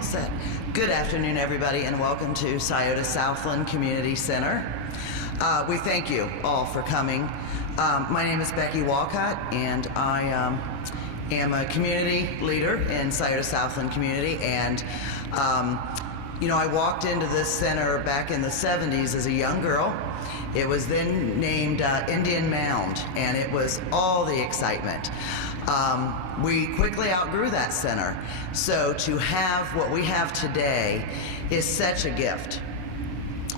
All set. Good afternoon, everybody, and welcome to Scioto Southland Community Center. We thank you all for coming. My name is Becky Walcott, and I am a community leader in Scioto Southland community. And you know, I walked into this center back in the 70s as a young girl. It was then named Indian Mound, and it was all the excitement. We quickly outgrew that center, so to have what we have today is such a gift.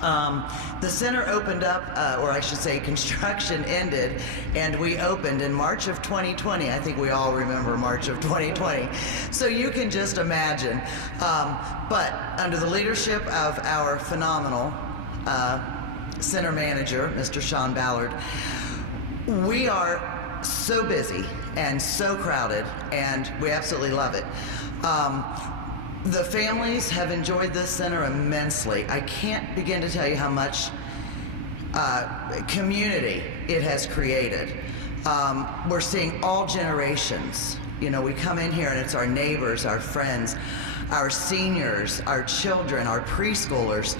The center opened up, or I should say construction ended, and we opened in March of 2020. I think we all remember March of 2020. So you can just imagine. But under the leadership of our phenomenal center manager, Mr. Sean Ballard, we are so busy and so crowded, and we absolutely love it. The families have enjoyed this center immensely. I can't begin to tell you how much community it has created. We're seeing all generations. You know, we come in here and it's our neighbors, our friends, our seniors, our children, our preschoolers.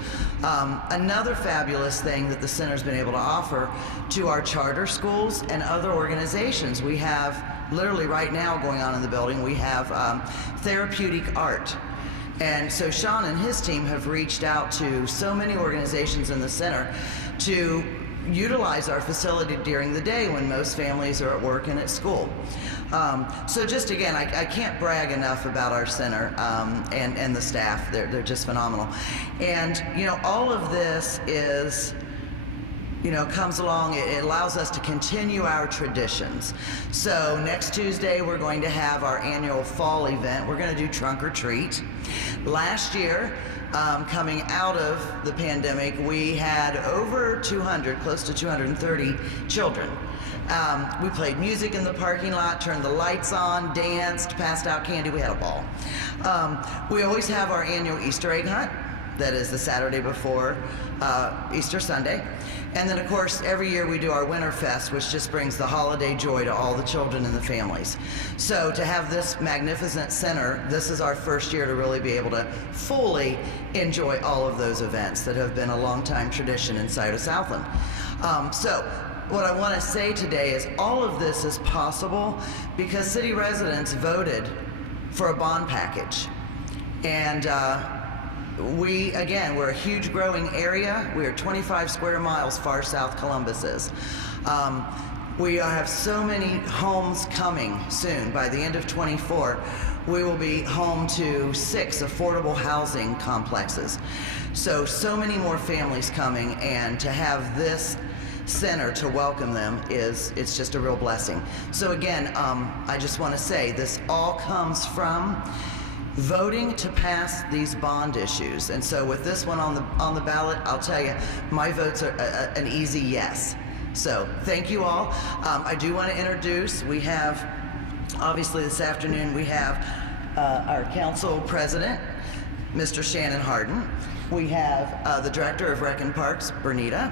Another fabulous thing that the center's been able to offer to our charter schools and other organizations, we have literally right now going on in the building, we have therapeutic art. And so Sean and his team have reached out to so many organizations in the center to utilize our facility during the day when most families are at work and at school. So just again, I can't brag enough about our center and the staff. They're just phenomenal. And you know, all of this is, you know, comes along, it allows us to continue our traditions. So next Tuesday, we're going to have our annual fall event. We're going to do trunk or treat. Last year, coming out of the pandemic, we had over 200, close to 230 children. We played music in the parking lot, turned the lights on, danced, passed out candy. We had a ball. We always have our annual Easter egg hunt. That is the Saturday before Easter Sunday. And then, of course, every year we do our Winter Fest, which just brings the holiday joy to all the children and the families. So to have this magnificent center, this is our first year to really be able to fully enjoy all of those events that have been a long-time tradition in Scioto Southland. So what I want to say today is all of this is possible because city residents voted for a bond package. And we're a huge growing area. We are 25 square miles far south Columbus is. We have so many homes coming soon. By the end of 24, we will be home to 6 affordable housing complexes. So many more families coming, and to have this center to welcome them it's just a real blessing. So again, I just want to say this all comes from voting to pass these bond issues. And so with this one on the ballot, I'll tell you, my votes are an easy yes. So thank you all. I do want to introduce, we have, obviously this afternoon, we have our council president, Mr. Shannon Hardin. We have the director of Rec and Parks, Bernita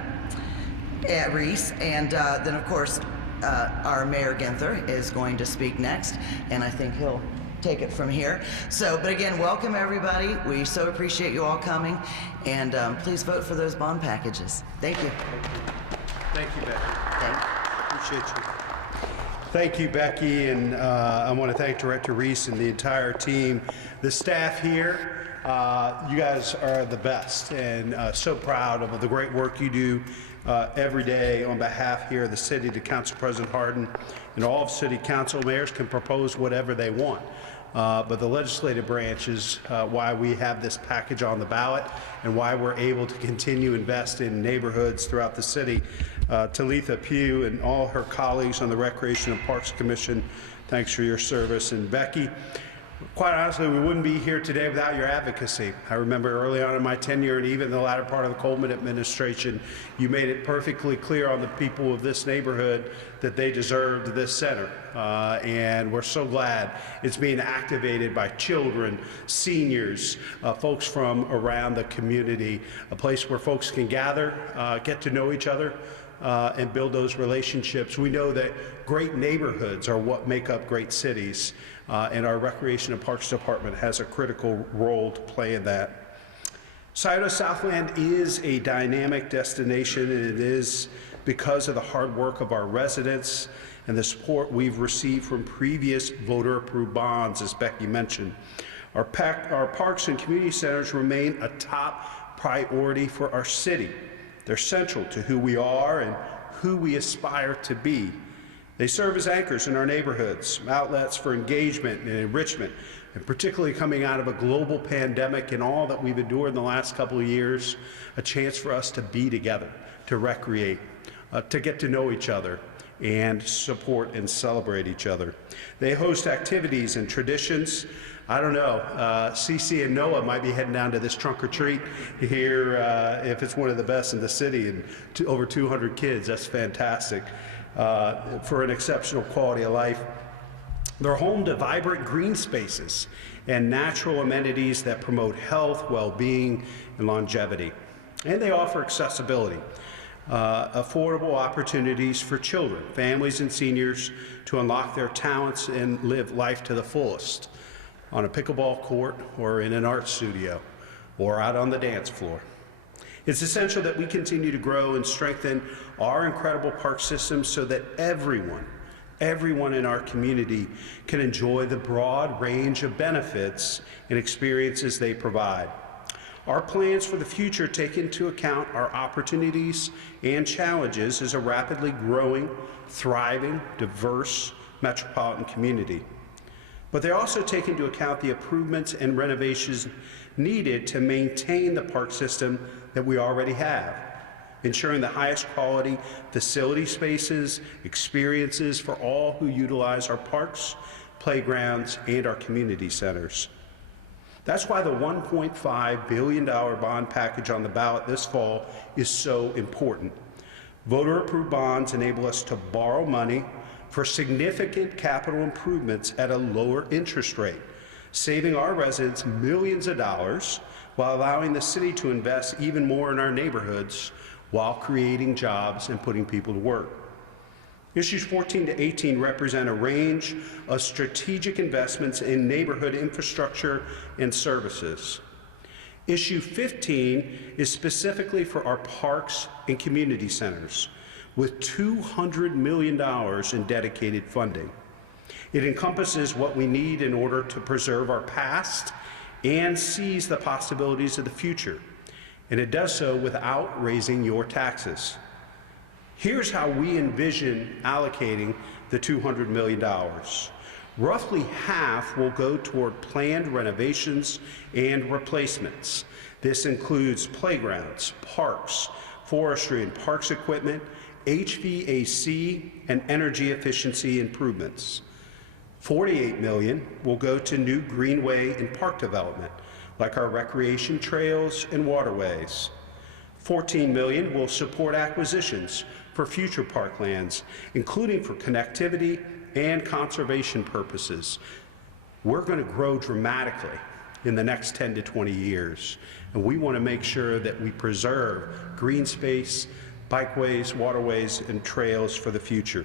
Reese, and then of course, our Mayor Ginther is going to speak next, and I think he'll take it from here. So, but again, welcome everybody. We so appreciate you all coming, and please vote for those bond packages. Thank you. Thank you, Becky. Appreciate you. Thank you, Becky, and I want to thank Director Reese and the entire team. The staff here, you guys are the best, and so proud of the great work you do every day on behalf here of the city. To Council President Hardin and all of City Council, mayors can propose whatever they want. But the legislative branch is why we have this package on the ballot and why we're able to continue to invest in neighborhoods throughout the city. Talitha Pugh and all her colleagues on the Recreation and Parks Commission, thanks for your service. And Becky, quite honestly, we wouldn't be here today without your advocacy. I remember early on in my tenure and even the latter part of the Coleman administration, you made it perfectly clear on the people of this neighborhood that they deserved this center. And we're so glad it's being activated by children, seniors, folks from around the community, a place where folks can gather, get to know each other, and build those relationships. We know that great neighborhoods are what make up great cities, and our Recreation and Parks Department has a critical role to play in that. Scioto Southland is a dynamic destination, and it is because of the hard work of our residents and the support we've received from previous voter-approved bonds, as Becky mentioned. Our parks and community centers remain a top priority for our city. They're central to who we are and who we aspire to be. They serve as anchors in our neighborhoods, outlets for engagement and enrichment, and particularly coming out of a global pandemic and all that we've endured in the last couple of years, a chance for us to be together, to recreate, to get to know each other, and support and celebrate each other. They host activities and traditions. I don't know, Cece and Noah might be heading down to this trunk or treat here if it's one of the best in the city, and over 200 kids, that's fantastic for an exceptional quality of life. They're home to vibrant green spaces and natural amenities that promote health, well-being, and longevity. And they offer accessibility. Affordable opportunities for children, families, and seniors to unlock their talents and live life to the fullest on a pickleball court or in an art studio or out on the dance floor. It's essential that we continue to grow and strengthen our incredible park system so that everyone in our community can enjoy the broad range of benefits and experiences they provide. Our plans for the future take into account our opportunities and challenges as a rapidly growing, thriving, diverse metropolitan community. But they also take into account the improvements and renovations needed to maintain the park system that we already have, ensuring the highest quality facility spaces, experiences for all who utilize our parks, playgrounds, and our community centers. That's why the $1.5 billion bond package on the ballot this fall is so important. Voter-approved bonds enable us to borrow money for significant capital improvements at a lower interest rate, saving our residents millions of dollars while allowing the city to invest even more in our neighborhoods while creating jobs and putting people to work. Issues 14 to 18 represent a range of strategic investments in neighborhood infrastructure and services. Issue 15 is specifically for our parks and community centers, with $200 million in dedicated funding. It encompasses what we need in order to preserve our past and seize the possibilities of the future, and it does so without raising your taxes. Here's how we envision allocating the $200 million. Roughly half will go toward planned renovations and replacements. This includes playgrounds, parks, forestry and parks equipment, HVAC, and energy efficiency improvements. $48 million will go to new greenway and park development, like our recreation trails and waterways. $14 million will support acquisitions for future parklands, including for connectivity and conservation purposes. We're going to grow dramatically in the next 10 to 20 years, and we want to make sure that we preserve green space, bikeways, waterways, and trails for the future.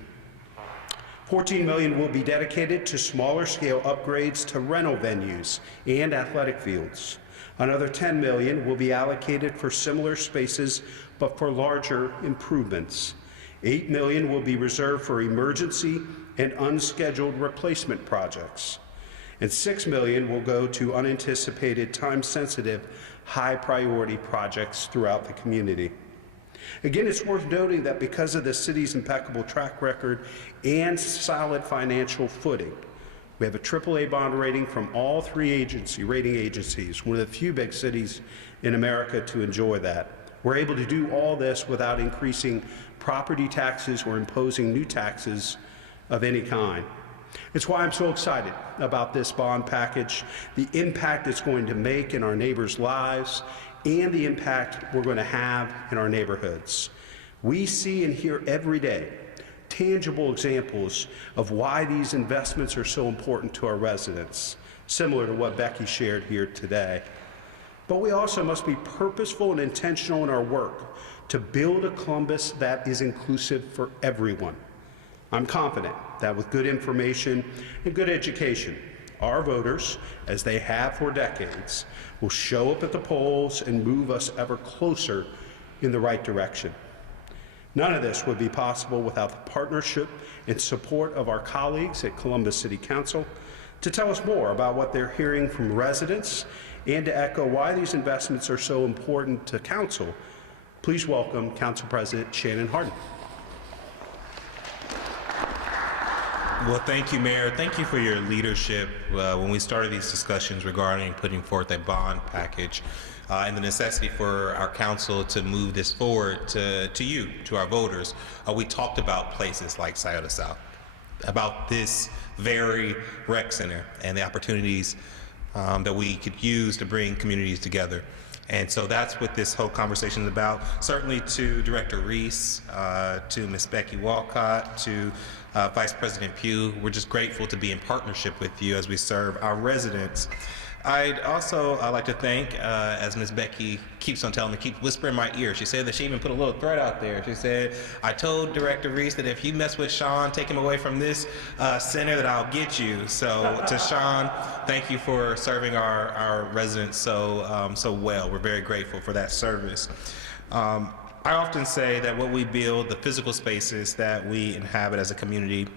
$14 million will be dedicated to smaller scale upgrades to rental venues and athletic fields. Another $10 million will be allocated for similar spaces, but for larger improvements. $8 million will be reserved for emergency and unscheduled replacement projects. And $6 million will go to unanticipated, time-sensitive, high-priority projects throughout the community. Again, it's worth noting that because of the city's impeccable track record and solid financial footing, we have a AAA bond rating from all three rating agencies, one of the few big cities in America to enjoy that. We're able to do all this without increasing property taxes or imposing new taxes of any kind. It's why I'm so excited about this bond package, the impact it's going to make in our neighbors' lives, and the impact we're going to have in our neighborhoods. We see and hear every day tangible examples of why these investments are so important to our residents, similar to what Becky shared here today. But we also must be purposeful and intentional in our work to build a Columbus that is inclusive for everyone. I'm confident that with good information and good education, our voters, as they have for decades, will show up at the polls and move us ever closer in the right direction. None of this would be possible without the partnership and support of our colleagues at Columbus City Council. To tell us more about what they're hearing from residents and to echo why these investments are so important to Council, please welcome Council President Shannon Hardin. Well, thank you, Mayor. Thank you for your leadership when we started these discussions regarding putting forth a bond package and the necessity for our council to move this forward to you, to our voters. We talked about places like Scioto South, about this very rec center and the opportunities that we could use to bring communities together. And so that's what this whole conversation is about. Certainly to Director Reese, to Ms. Becky Walcott, to Vice President Pugh, we're just grateful to be in partnership with you as we serve our residents. I'd also like to thank, as Ms. Becky keeps on telling me, keeps whispering in my ear, she said that she even put a little threat out there. She said, I told Director Reese that if you mess with Sean, take him away from this center, that I'll get you. So to Sean, thank you for serving our residents so well. We're very grateful for that service. I often say that what we build, the physical spaces that we inhabit as a community,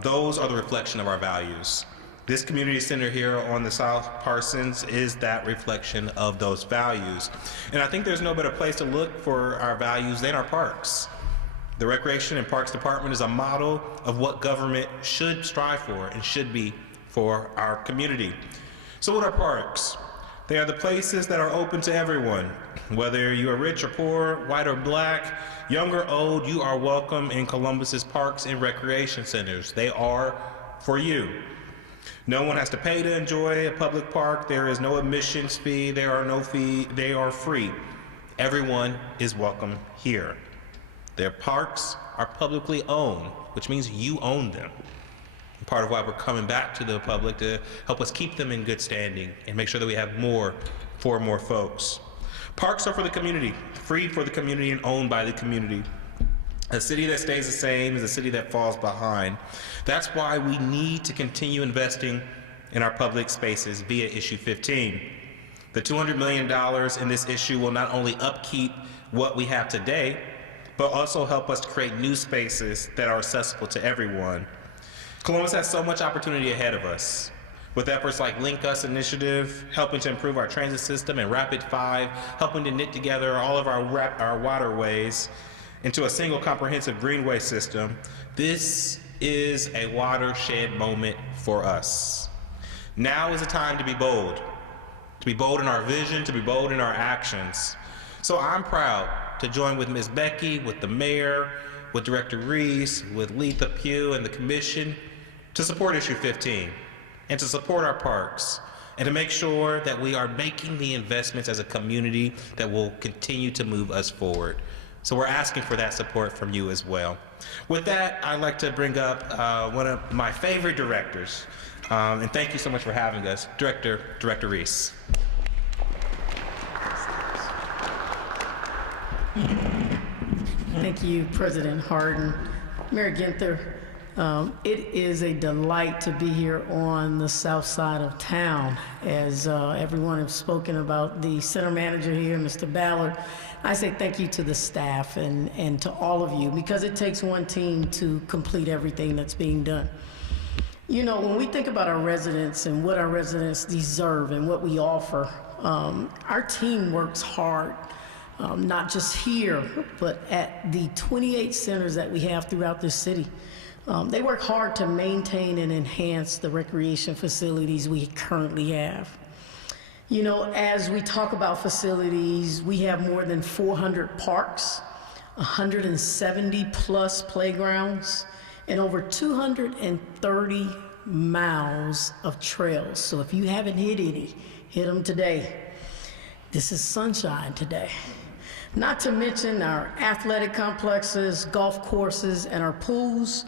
those are the reflection of our values. This community center here on the South Parsons is that reflection of those values. And I think there's no better place to look for our values than our parks. The Recreation and Parks Department is a model of what government should strive for and should be for our community. So what are parks? They are the places that are open to everyone. Whether you are rich or poor, white or black, young or old, you are welcome in Columbus's parks and recreation centers. They are for you. No one has to pay to enjoy a public park. There is no admissions fee. There are no fee. They are free. Everyone is welcome here. Their parks are publicly owned, which means you own them. And part of why we're coming back to the public to help us keep them in good standing and make sure that we have more for more folks. Parks are for the community, free for the community and owned by the community. A city that stays the same is a city that falls behind. That's why we need to continue investing in our public spaces via Issue 15. The $200 million in this issue will not only upkeep what we have today, but also help us to create new spaces that are accessible to everyone. Columbus has so much opportunity ahead of us. With efforts like Link Us Initiative, helping to improve our transit system, and Rapid 5, helping to knit together all of our waterways into a single comprehensive greenway system, this is a watershed moment for us. Now is the time to be bold in our vision, to be bold in our actions. So I'm proud to join with Ms. Becky, with the mayor, with Director Reese, with Letha Pugh and the commission to support Issue 15 and to support our parks and to make sure that we are making the investments as a community that will continue to move us forward. So we're asking for that support from you as well. With that, I'd like to bring up one of my favorite directors, and thank you so much for having us, Director Reese. Thank you, President Hardin. Mayor Ginther, it is a delight to be here on the south side of town. As everyone has spoken about the center manager here, Mr. Ballard, I say thank you to the staff and to all of you, because it takes one team to complete everything that's being done. You know, when we think about our residents and what our residents deserve and what we offer, our team works hard, not just here, but at the 28 centers that we have throughout this city. They work hard to maintain and enhance the recreation facilities we currently have. You know, as we talk about facilities, we have more than 400 parks, 170 plus playgrounds, and over 230 miles of trails. So if you haven't hit any, hit them today. This is sunshine today. Not to mention our athletic complexes, golf courses, and our pools.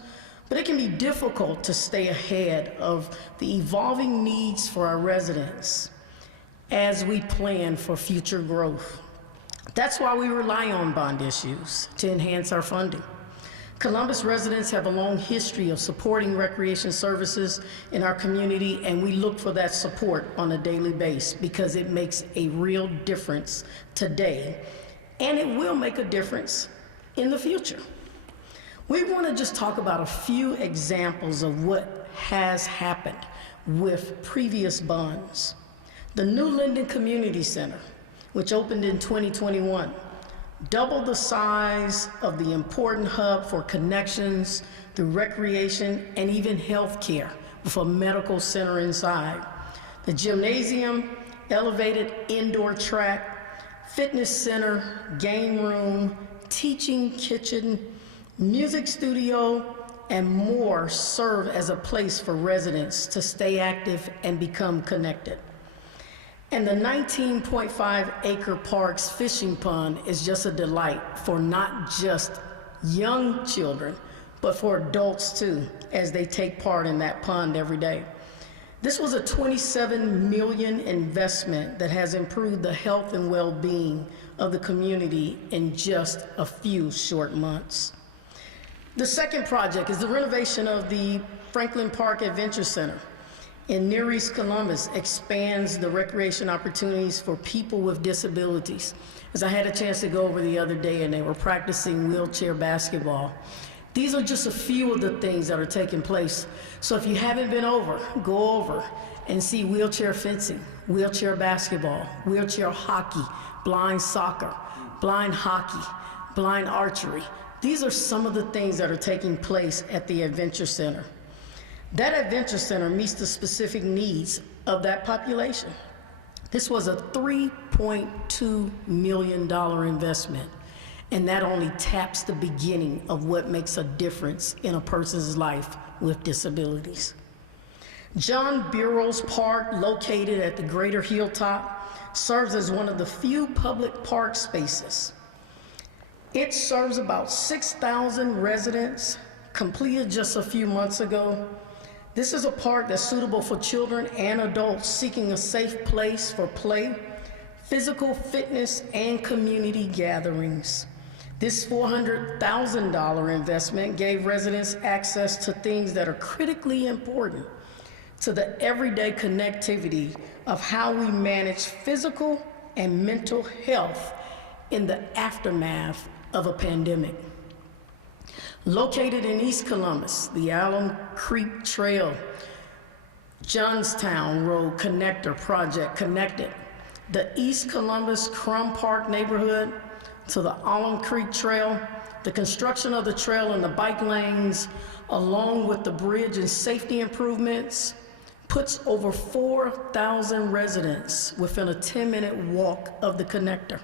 But it can be difficult to stay ahead of the evolving needs for our residents. as we plan for future growth. That's why we rely on bond issues to enhance our funding. Columbus residents have a long history of supporting recreation services in our community, and we look for that support on a daily basis because it makes a real difference today, and it will make a difference in the future. We want to just talk about a few examples of what has happened with previous bonds. The new Linden Community Center, which opened in 2021, doubled the size of the important hub for connections through recreation and even health care with a medical center inside. The gymnasium, elevated indoor track, fitness center, game room, teaching kitchen, music studio, and more serve as a place for residents to stay active and become connected. And the 19.5-acre park's fishing pond is just a delight for not just young children, but for adults too, as they take part in that pond every day. This was a $27 million investment that has improved the health and well-being of the community in just a few short months. The second project is the renovation of the Franklin Park Adventure Center in Near East Columbus. Expands the recreation opportunities for people with disabilities. As I had a chance to go over the other day, and they were practicing wheelchair basketball. These are just a few of the things that are taking place. So if you haven't been over, go over and see wheelchair fencing, wheelchair basketball, wheelchair hockey, blind soccer, blind hockey, blind archery. These are some of the things that are taking place at the Adventure Center. That Adventure Center meets the specific needs of that population. This was a $3.2 million investment, and that only taps the beginning of what makes a difference in a person's life with disabilities. John Burroughs Park, located at the Greater Hilltop, serves as one of the few public park spaces. It serves about 6,000 residents, completed just a few months ago. This is a park that's suitable for children and adults seeking a safe place for play, physical fitness, and community gatherings. This $400,000 investment gave residents access to things that are critically important to the everyday connectivity of how we manage physical and mental health in the aftermath of a pandemic. Located in East Columbus, the Alum Creek Trail, Johnstown Road Connector Project connected the East Columbus Crum Park neighborhood to the Alum Creek Trail. The construction of the trail and the bike lanes, along with the bridge and safety improvements, puts over 4,000 residents within a 10-minute walk of the connector.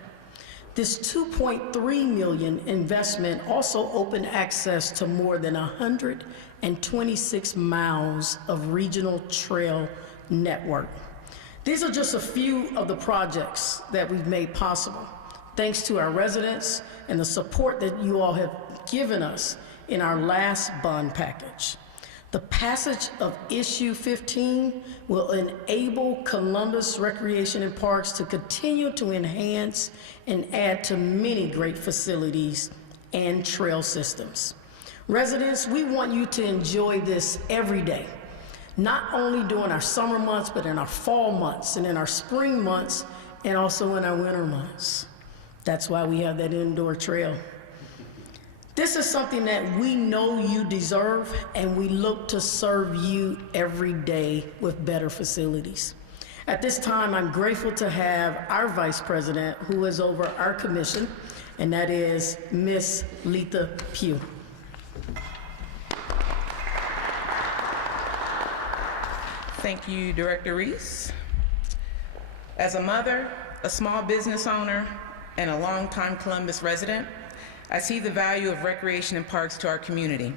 This $2.3 million investment also opened access to more than 126 miles of regional trail network. These are just a few of the projects that we've made possible, thanks to our residents and the support that you all have given us in our last bond package. The passage of Issue 15 will enable Columbus Recreation and Parks to continue to enhance and add to many great facilities and trail systems. Residents, we want you to enjoy this every day, not only during our summer months, but in our fall months and in our spring months, and also in our winter months. That's why we have that indoor trail. This is something that we know you deserve, and we look to serve you every day with better facilities. At this time, I'm grateful to have our Vice President, who is over our commission, and that is Ms. Letha Pugh. Thank you, Director Reese. As a mother, a small business owner, and a longtime Columbus resident, I see the value of recreation and parks to our community.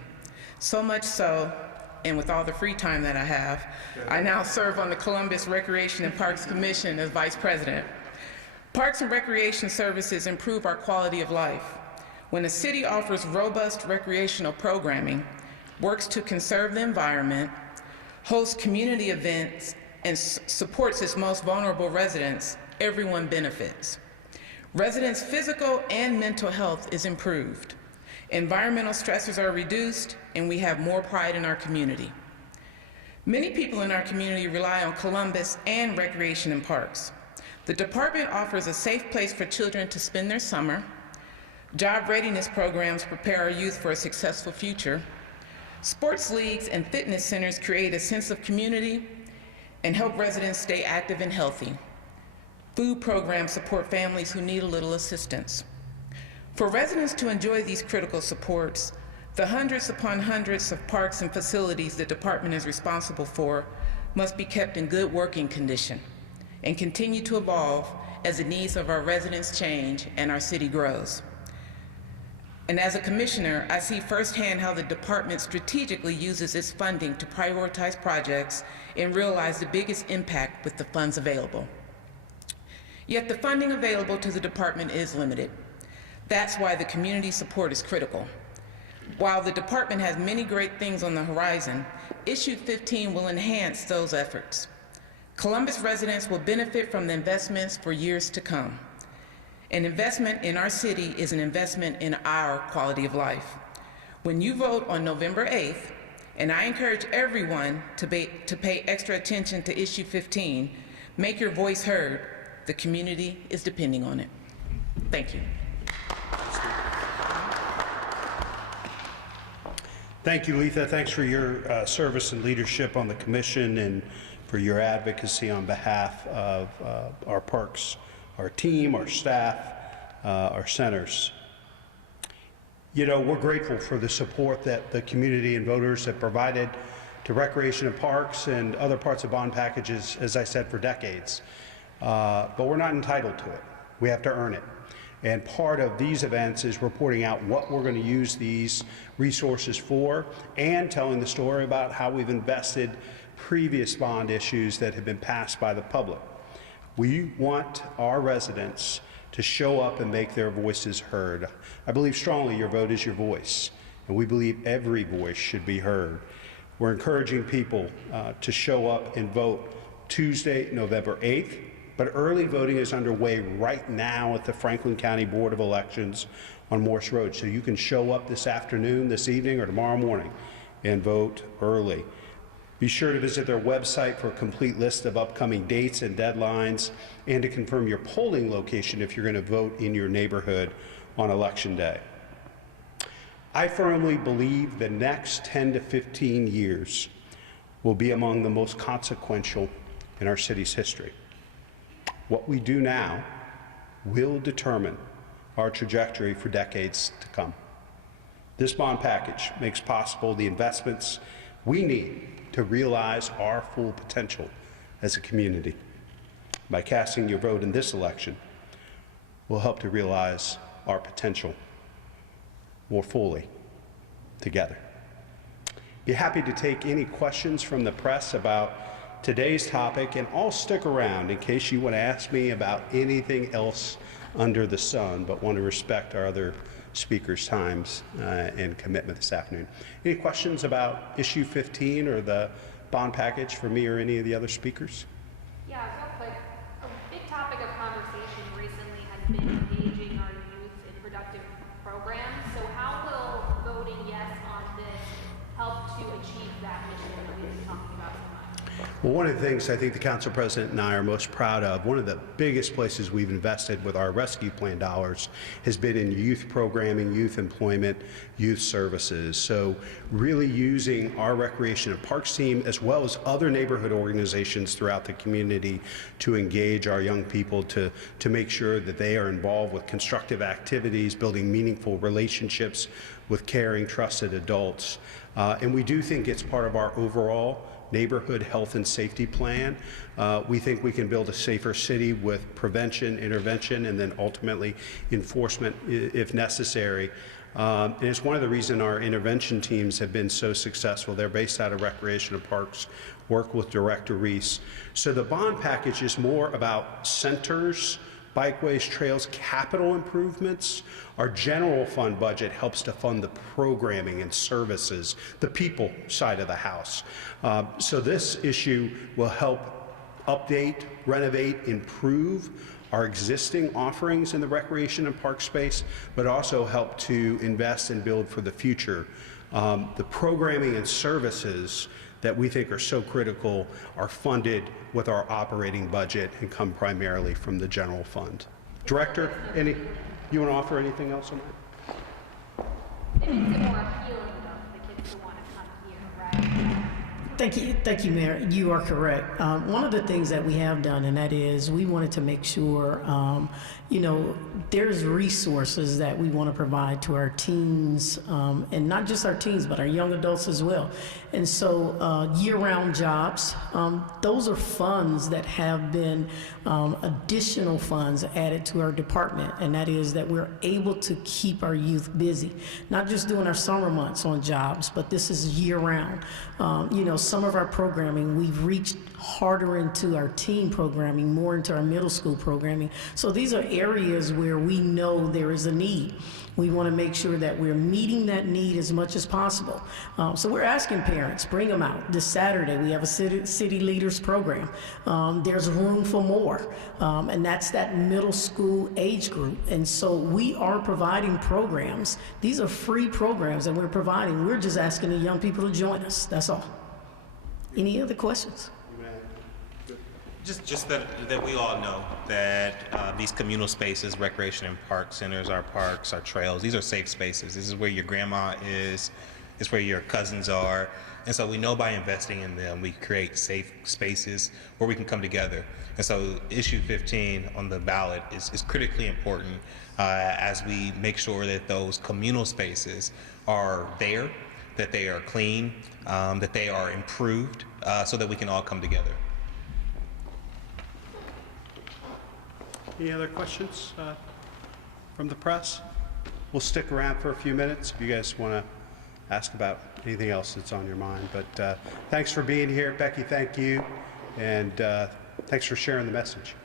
So much so, and with all the free time that I have, I now serve on the Columbus Recreation and Parks Commission as Vice President. Parks and recreation services improve our quality of life. When a city offers robust recreational programming, works to conserve the environment, hosts community events, and supports its most vulnerable residents, everyone benefits. Residents' physical and mental health is improved. Environmental stressors are reduced, and we have more pride in our community. Many people in our community rely on Columbus and recreation and parks. The department offers a safe place for children to spend their summer. Job readiness programs prepare our youth for a successful future. Sports leagues and fitness centers create a sense of community and help residents stay active and healthy. Food programs support families who need a little assistance. For residents to enjoy these critical supports, the hundreds upon hundreds of parks and facilities the department is responsible for must be kept in good working condition and continue to evolve as the needs of our residents change and our city grows. And as a commissioner, I see firsthand how the department strategically uses its funding to prioritize projects and realize the biggest impact with the funds available. Yet the funding available to the department is limited. That's why the community support is critical. While the department has many great things on the horizon, Issue 15 will enhance those efforts. Columbus residents will benefit from the investments for years to come. An investment in our city is an investment in our quality of life. When you vote on November 8th, and I encourage everyone to pay extra attention to Issue 15, make your voice heard. The community is depending on it. Thank you. Thank you, Letha. Thanks for your service and leadership on the commission and for your advocacy on behalf of our parks, our team, our staff, our centers. You know, we're grateful for the support that the community and voters have provided to recreation and parks and other parts of bond packages, as I said, for decades. But we're not entitled to it. We have to earn it. And part of these events is reporting out what we're going to use these resources for and telling the story about how we've invested previous bond issues that have been passed by the public. We want our residents to show up and make their voices heard. I believe strongly your vote is your voice, and we believe every voice should be heard. We're encouraging people to show up and vote Tuesday, November 8th, but early voting is underway right now at the Franklin County Board of Elections on Morse Road, so you can show up this afternoon, this evening, or tomorrow morning and vote early. Be sure to visit their website for a complete list of upcoming dates and deadlines and to confirm your polling location if you're going to vote in your neighborhood on Election Day. I firmly believe the next 10 to 15 years will be among the most consequential in our city's history. What we do now will determine our trajectory for decades to come. This bond package makes possible the investments we need to realize our full potential as a community. By casting your vote in this election, we'll help to realize our potential more fully together. Be happy to take any questions from the press about today's topic, and I'll stick around in case you want to ask me about anything else under the sun, but want to respect our other speakers' times and commitment this afternoon. Any questions about issue 15 or the bond package for me or any of the other speakers? Yeah, real quick. A big topic of conversation recently has been engaging our youth in productive programs. So how will voting yes on this help to achieve that mission that we've been talking about so much? Well, one of the things I think the council president and I are most proud of, one of the biggest places we've invested with our rescue plan dollars has been in youth programming, youth employment, youth services. So really using our recreation and parks team as well as other neighborhood organizations throughout the community to engage our young people to make sure that they are involved with constructive activities, building meaningful relationships with caring, trusted adults. And we do think it's part of our overall neighborhood health and safety plan. We think we can build a safer city with prevention, intervention, and then ultimately enforcement if necessary. And it's one of the reasons our intervention teams have been so successful. They're based out of Recreation and Parks, work with Director Reese. So the bond package is more about centers, bikeways, trails, capital improvements. Our general fund budget helps to fund the programming and services, the people side of the house. So this issue will help update, renovate, improve our existing offerings in the recreation and park space, but also help to invest and build for the future. The programming and services that we think are so critical are funded with our operating budget and come primarily from the general fund. Director, you want to offer anything else on that? It makes it more appealing though for the kids to want to come here, right? Thank you, Mayor. You are correct. One of the things that we have done, and that is we wanted to make sure, there's resources that we want to provide to our teens, and not just our teens, but our young adults as well. And so year-round jobs, those are funds that have been additional funds added to our department, and that is that we're able to keep our youth busy, not just doing our summer months on jobs, but this is year-round. Some of our programming, we've reached harder into our teen programming, more into our middle school programming. So these are areas where we know there is a need. We want to make sure that we're meeting that need as much as possible. So we're asking parents, bring them out. This Saturday, we have a city leaders program. There's room for more, and that's that middle school age group. And so we are providing programs. These are free programs that we're providing. We're just asking the young people to join us. That's all. Any other questions? Just that we all know that these communal spaces, recreation and park centers, our parks, our trails, these are safe spaces. This is where your grandma is. It's where your cousins are. And so we know by investing in them, we create safe spaces where we can come together. And so issue 15 on the ballot is critically important as we make sure that those communal spaces are there, that they are clean, that they are improved, so that we can all come together. Any other questions from the press? We'll stick around for a few minutes if you guys want to ask about anything else that's on your mind. But thanks for being here. Becky, thank you. And thanks for sharing the message.